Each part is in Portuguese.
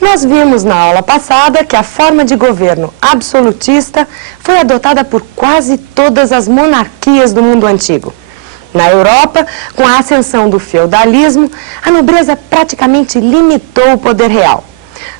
Nós vimos na aula passada que a forma de governo absolutista foi adotada por quase todas as monarquias do mundo antigo. Na Europa, com a ascensão do feudalismo, a nobreza praticamente limitou o poder real.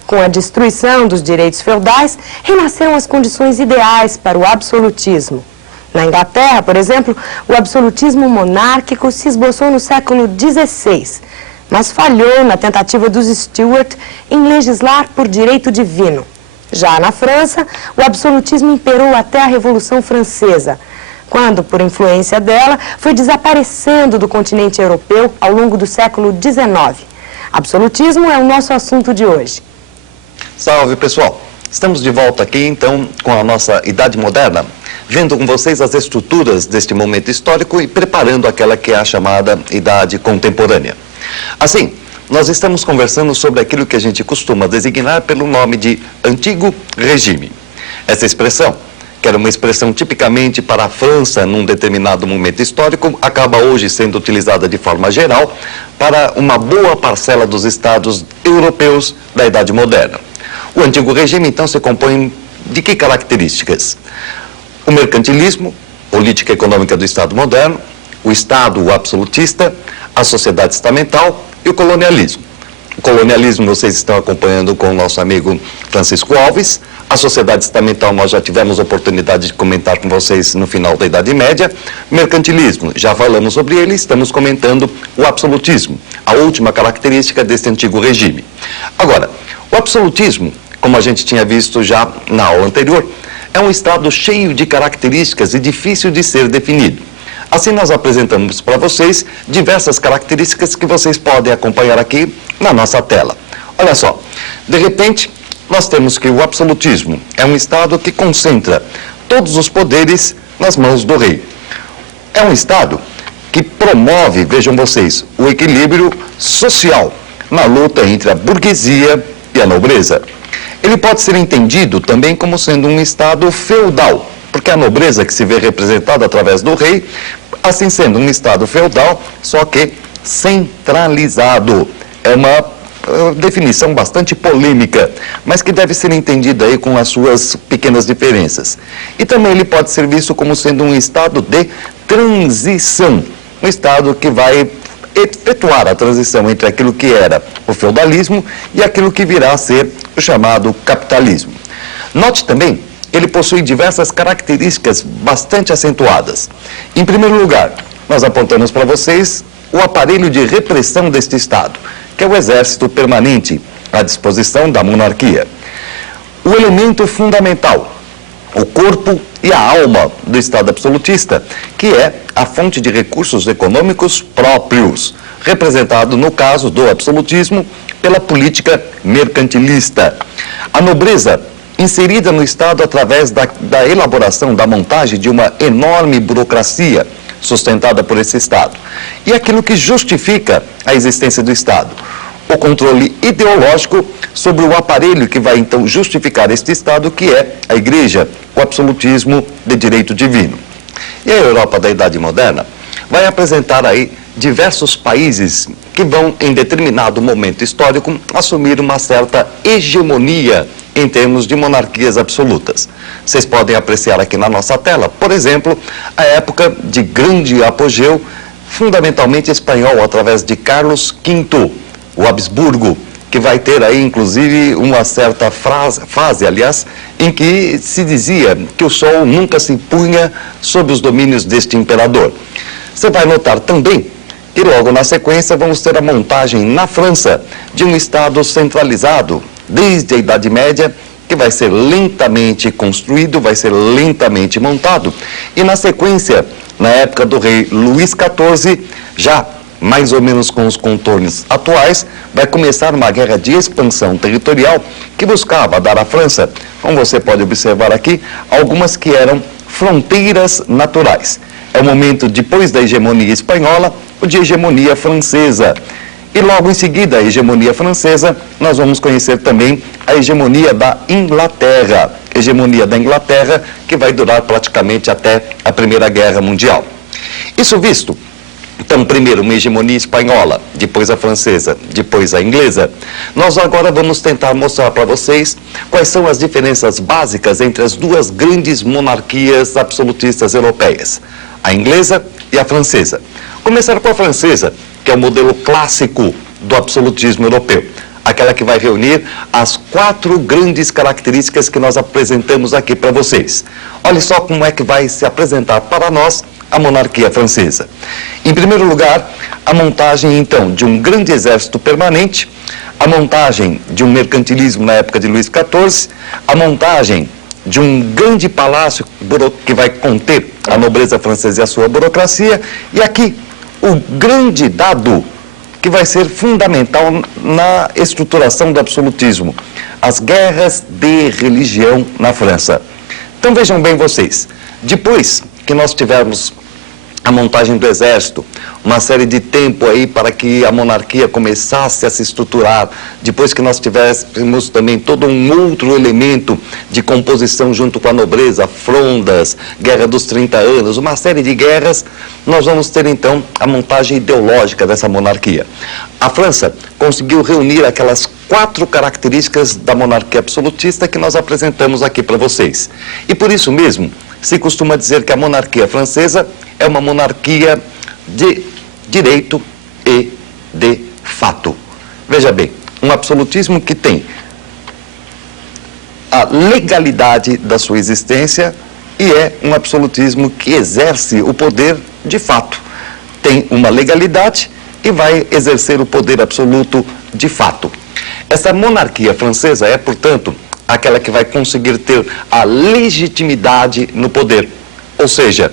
Com a destruição dos direitos feudais, renasceram as condições ideais para o absolutismo. Na Inglaterra, por exemplo, o absolutismo monárquico se esboçou no século XVI, mas falhou na tentativa dos Stuart em legislar por direito divino. Já na França, o absolutismo imperou até a Revolução Francesa, quando, por influência dela, foi desaparecendo do continente europeu ao longo do século XIX. Absolutismo é o nosso assunto de hoje. Salve, pessoal! Estamos de volta aqui, então, com a nossa Idade Moderna, vendo com vocês as estruturas deste momento histórico e preparando aquela que é a chamada Idade Contemporânea. Assim, nós estamos conversando sobre aquilo que a gente costuma designar pelo nome de Antigo Regime. Essa expressão, que era uma expressão tipicamente para a França num determinado momento histórico, acaba hoje sendo utilizada de forma geral para uma boa parcela dos estados europeus da Idade Moderna. O Antigo Regime, então, se compõe de que características? O mercantilismo, política econômica do Estado moderno, o Estado absolutista, a sociedade estamental e o colonialismo. O colonialismo vocês estão acompanhando com o nosso amigo Francisco Alves. A sociedade estamental nós já tivemos oportunidade de comentar com vocês no final da Idade Média. Mercantilismo, já falamos sobre ele, estamos comentando o absolutismo, a última característica deste antigo regime. Agora, o absolutismo, como a gente tinha visto já na aula anterior, é um estado cheio de características e difícil de ser definido. Assim, nós apresentamos para vocês diversas características que vocês podem acompanhar aqui na nossa tela. Olha só, de repente, nós temos que o absolutismo é um estado que concentra todos os poderes nas mãos do rei. É um estado que promove, vejam vocês, o equilíbrio social na luta entre a burguesia e a nobreza. Ele pode ser entendido também como sendo um estado feudal, porque a nobreza que se vê representada através do rei, assim sendo um estado feudal, só que centralizado. É uma definição bastante polêmica, mas que deve ser entendida aí com as suas pequenas diferenças. E também ele pode ser visto como sendo um estado de transição, um estado que vai efetuar a transição entre aquilo que era o feudalismo e aquilo que virá a ser o chamado capitalismo. Note também que ele possui diversas características bastante acentuadas. Em primeiro lugar, nós apontamos para vocês o aparelho de repressão deste Estado, que é o exército permanente à disposição da monarquia. O elemento fundamental, o corpo e a alma do Estado absolutista, que é a fonte de recursos econômicos próprios, representado no caso do absolutismo pela política mercantilista. A nobreza, inserida no Estado através da elaboração, da montagem de uma enorme burocracia sustentada por esse Estado. E aquilo que justifica a existência do Estado, o controle ideológico sobre o aparelho que vai então justificar este Estado, que é a Igreja, o absolutismo de direito divino. E a Europa da Idade Moderna vai apresentar aí diversos países que vão, em determinado momento histórico, assumir uma certa hegemonia em termos de monarquias absolutas. Vocês podem apreciar aqui na nossa tela, por exemplo, a época de grande apogeu, fundamentalmente espanhol, através de Carlos V, o Habsburgo, que vai ter aí, inclusive, uma certa fase, aliás, em que se dizia que o sol nunca se punha sob os domínios deste imperador. Você vai notar também que logo na sequência vamos ter a montagem na França de um Estado centralizado desde a Idade Média, que vai ser lentamente construído, vai ser lentamente montado. E na sequência, na época do rei Luís XIV, já mais ou menos com os contornos atuais, vai começar uma guerra de expansão territorial que buscava dar à França, como você pode observar aqui, algumas que eram fronteiras naturais. É o momento, depois da hegemonia espanhola, o de hegemonia francesa. E logo em seguida, a hegemonia francesa, nós vamos conhecer também a hegemonia da Inglaterra. Hegemonia da Inglaterra, que vai durar praticamente até a Primeira Guerra Mundial. Isso visto Então, primeiro uma hegemonia espanhola, depois a francesa, depois a inglesa. Nós agora vamos tentar mostrar para vocês quais são as diferenças básicas entre as duas grandes monarquias absolutistas europeias, a inglesa e a francesa. Começar com a francesa, que é o modelo clássico do absolutismo europeu, aquela que vai reunir as 4 grandes características que nós apresentamos aqui para vocês. Olha só como é que vai se apresentar para nós a monarquia francesa. Em primeiro lugar, a montagem, então, de um grande exército permanente, a montagem de um mercantilismo na época de Luís XIV, a montagem de um grande palácio que vai conter a nobreza francesa e a sua burocracia, e aqui, o grande dado que vai ser fundamental na estruturação do absolutismo, as guerras de religião na França. Então vejam bem vocês, depois que nós tivermos a montagem do exército, uma série de tempo aí para que a monarquia começasse a se estruturar, depois que nós tivéssemos também todo um outro elemento de composição junto com a nobreza, frondas, Guerra dos 30 anos, uma série de guerras, nós vamos ter então a montagem ideológica dessa monarquia. A França conseguiu reunir aquelas 4 características da monarquia absolutista que nós apresentamos aqui para vocês. E por isso mesmo, se costuma dizer que a monarquia francesa é uma monarquia de direito e de fato. Veja bem, um absolutismo que tem a legalidade da sua existência e é um absolutismo que exerce o poder de fato. Tem uma legalidade e vai exercer o poder absoluto de fato. Essa monarquia francesa é, portanto, aquela que vai conseguir ter a legitimidade no poder. Ou seja,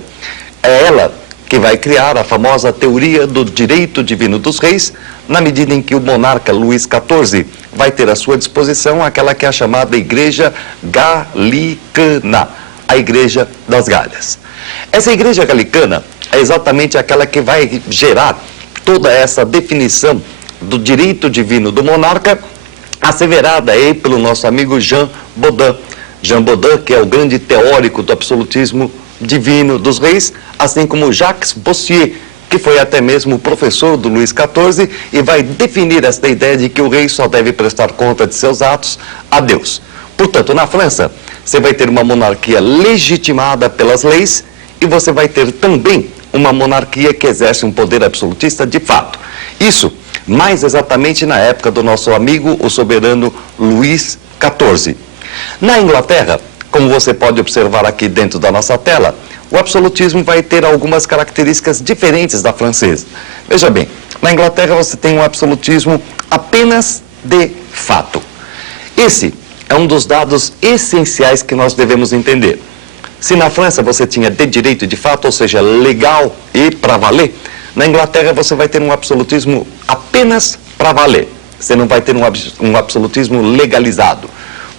é ela que vai criar a famosa teoria do direito divino dos reis, na medida em que o monarca Luís XIV vai ter à sua disposição aquela que é a chamada Igreja Galicana, a Igreja das Galhas. Essa Igreja Galicana é exatamente aquela que vai gerar toda essa definição do direito divino do monarca, asseverada aí pelo nosso amigo Jean Bodin. Jean Bodin, que é o grande teórico do absolutismo divino dos reis, assim como Jacques Bossier, que foi até mesmo o professor do Luís XIV e vai definir esta ideia de que o rei só deve prestar conta de seus atos a Deus. Portanto, na França, você vai ter uma monarquia legitimada pelas leis e você vai ter também uma monarquia que exerce um poder absolutista de fato. Isso mais exatamente na época do nosso amigo, o soberano Luís XIV. Na Inglaterra, como você pode observar aqui dentro da nossa tela, o absolutismo vai ter algumas características diferentes da francesa. Veja bem, na Inglaterra você tem um absolutismo apenas de fato. Esse é um dos dados essenciais que nós devemos entender. Se na França você tinha de direito de fato, ou seja, legal e para valer, na Inglaterra você vai ter um absolutismo apenas para valer. Você não vai ter um absolutismo legalizado.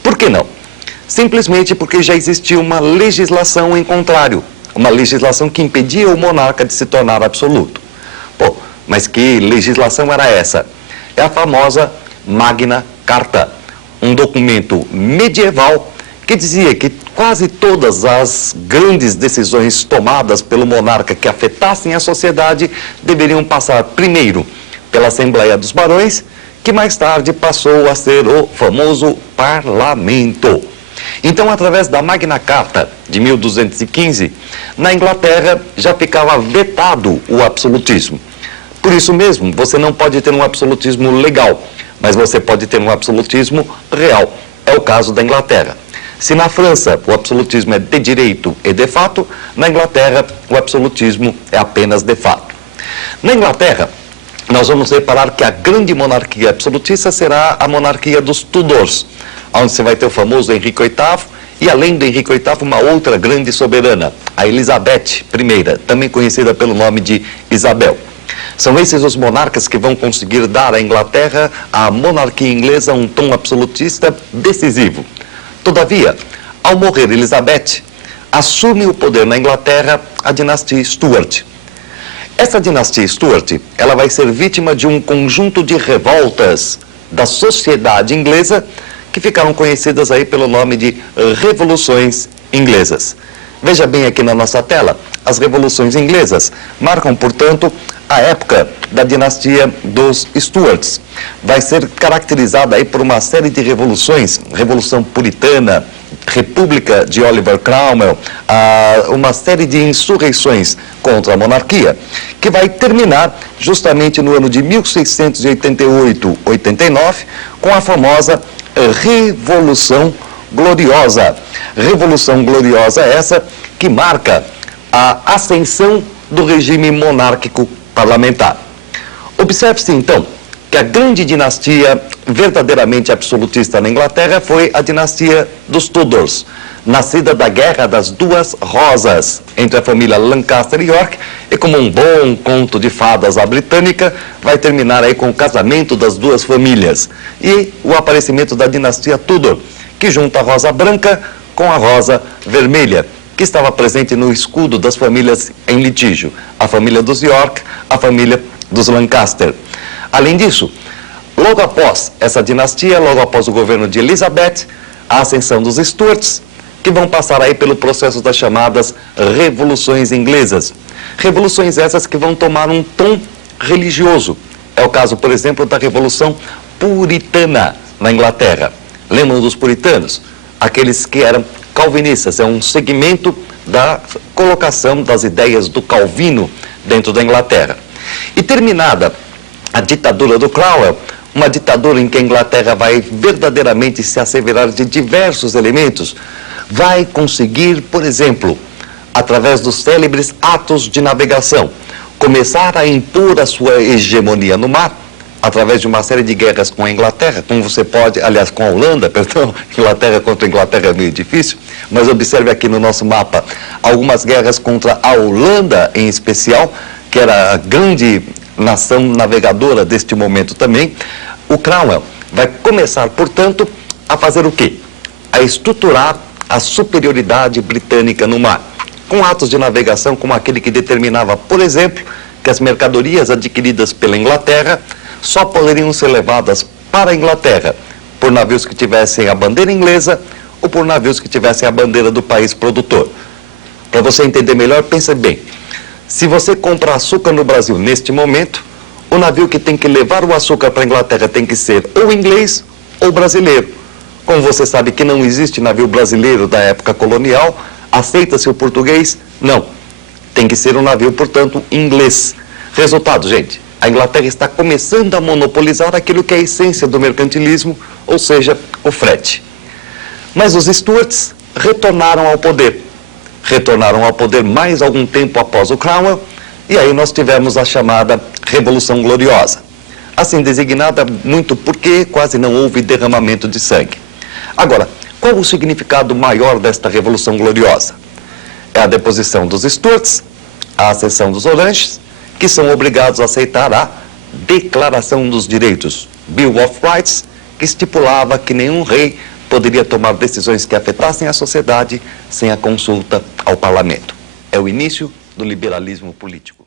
Por que não? Simplesmente porque já existia uma legislação em contrário. Uma legislação que impedia o monarca de se tornar absoluto. Pô, mas que legislação era essa? É a famosa Magna Carta, um documento medieval que dizia que quase todas as grandes decisões tomadas pelo monarca que afetassem a sociedade deveriam passar primeiro pela Assembleia dos Barões, que mais tarde passou a ser o famoso Parlamento. Então, através da Magna Carta de 1215, na Inglaterra já ficava vetado o absolutismo. Por isso mesmo, você não pode ter um absolutismo legal, mas você pode ter um absolutismo real. É o caso da Inglaterra. Se na França o absolutismo é de direito e de fato, na Inglaterra o absolutismo é apenas de fato. Na Inglaterra, nós vamos reparar que a grande monarquia absolutista será a monarquia dos Tudors, onde você vai ter o famoso Henrique VIII e, além do Henrique VIII, uma outra grande soberana, a Elizabeth I, também conhecida pelo nome de Isabel. São esses os monarcas que vão conseguir dar à Inglaterra, à monarquia inglesa, um tom absolutista decisivo. Todavia, ao morrer Elizabeth, assume o poder na Inglaterra a dinastia Stuart. Essa dinastia Stuart, ela vai ser vítima de um conjunto de revoltas da sociedade inglesa que ficaram conhecidas aí pelo nome de Revoluções Inglesas. Veja bem aqui na nossa tela, as revoluções inglesas marcam, portanto, a época da dinastia dos Stuarts. Vai ser caracterizada aí por uma série de revoluções, Revolução Puritana, República de Oliver Cromwell, uma série de insurreições contra a monarquia, que vai terminar justamente no ano de 1688-89, com a famosa Revolução Gloriosa. Revolução Gloriosa essa que marca a ascensão do regime monárquico parlamentar. Observe-se então que a grande dinastia verdadeiramente absolutista na Inglaterra foi a dinastia dos Tudors, nascida da Guerra das Duas Rosas entre a família Lancaster e York, e como um bom conto de fadas à britânica, vai terminar aí com o casamento das duas famílias e o aparecimento da dinastia Tudor, que junta a rosa branca com a rosa vermelha, que estava presente no escudo das famílias em litígio, a família dos York, a família dos Lancaster. Além disso, logo após essa dinastia, logo após o governo de Elizabeth, a ascensão dos Stuarts, que vão passar aí pelo processo das chamadas revoluções inglesas. Revoluções essas que vão tomar um tom religioso. É o caso, por exemplo, da Revolução Puritana na Inglaterra. Lembram dos puritanos? Aqueles que eram calvinistas, é um segmento da colocação das ideias do Calvino dentro da Inglaterra. E terminada a ditadura do Cromwell, uma ditadura em que a Inglaterra vai verdadeiramente se asseverar de diversos elementos, vai conseguir, por exemplo, através dos célebres atos de navegação, começar a impor a sua hegemonia no mar, através de uma série de guerras com a Inglaterra, como você pode, aliás, com a Holanda, perdão, Inglaterra contra a Inglaterra é meio difícil, mas observe aqui no nosso mapa algumas guerras contra a Holanda em especial, que era a grande nação navegadora deste momento também. O Cromwell vai começar, portanto, a fazer o quê? A estruturar a superioridade britânica no mar, com atos de navegação como aquele que determinava, por exemplo, que as mercadorias adquiridas pela Inglaterra só poderiam ser levadas para a Inglaterra por navios que tivessem a bandeira inglesa ou por navios que tivessem a bandeira do país produtor. Para você entender melhor, pense bem. Se você compra açúcar no Brasil neste momento, o navio que tem que levar o açúcar para a Inglaterra tem que ser ou inglês ou brasileiro. Como você sabe que não existe navio brasileiro da época colonial, aceita-se o português? Não. Tem que ser um navio, portanto, inglês. Resultado, gente, a Inglaterra está começando a monopolizar aquilo que é a essência do mercantilismo, ou seja, o frete. Mas os Stuarts retornaram ao poder. Retornaram ao poder mais algum tempo após o Cromwell, e aí nós tivemos a chamada Revolução Gloriosa. Assim designada muito porque quase não houve derramamento de sangue. Agora, qual o significado maior desta Revolução Gloriosa? É a deposição dos Stuarts, a ascensão dos Oranges, que são obrigados a aceitar a Declaração dos Direitos, Bill of Rights, que estipulava que nenhum rei poderia tomar decisões que afetassem a sociedade sem a consulta ao parlamento. É o início do liberalismo político.